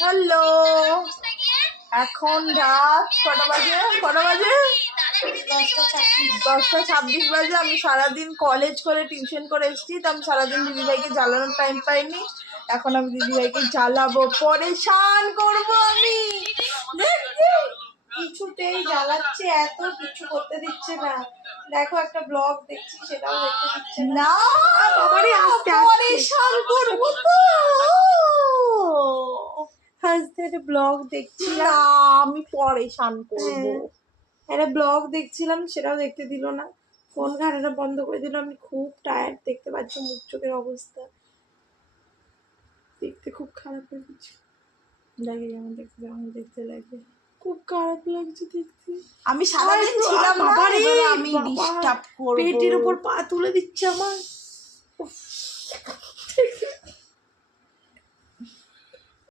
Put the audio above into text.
Hello, এখন রাত কটা বাজে? 10:26 বাজে। আমি সারাদিন কলেজ করে টিউশন করে এসেছি, তো আমি সারাদিন দিদিভাইকে জ্বালানোর টাইম পাইনি। এখন আমি দিদিভাইকে জ্বালাবো, পরেশান করবো আমি। কিছুতেই জ্বালাচ্ছে, এত কিছু করতে দিচ্ছে না। দেখো একটা ব্লগ দেখছি, সেটাও দেখতে দিচ্ছে না। বাবারে, আস্তে পরেশান করবো তো। আস্তে একটা ব্লগ দেখছিলাম। না, আমি পরেশান করবো। একটা ব্লগ দেখছিলাম, সেটাও দেখতে দিল না। ফোন ঘাটাটা বন্ধ করে দিল। আমি খুব টায়ার্ড, দেখতে পাচ্ছি মুখ চোখের অবস্থা, দেখতে খুব খারাপ লাগছে। লাগে যেমন দেখতে লাগে, খুব খারাপ লাগছে দেখতে। আমি সারাদিন ছিলাম না, এবারে আমি ডিস্টার্ব করব। পেটের উপর পা তুলে দিচ্ছে আমার।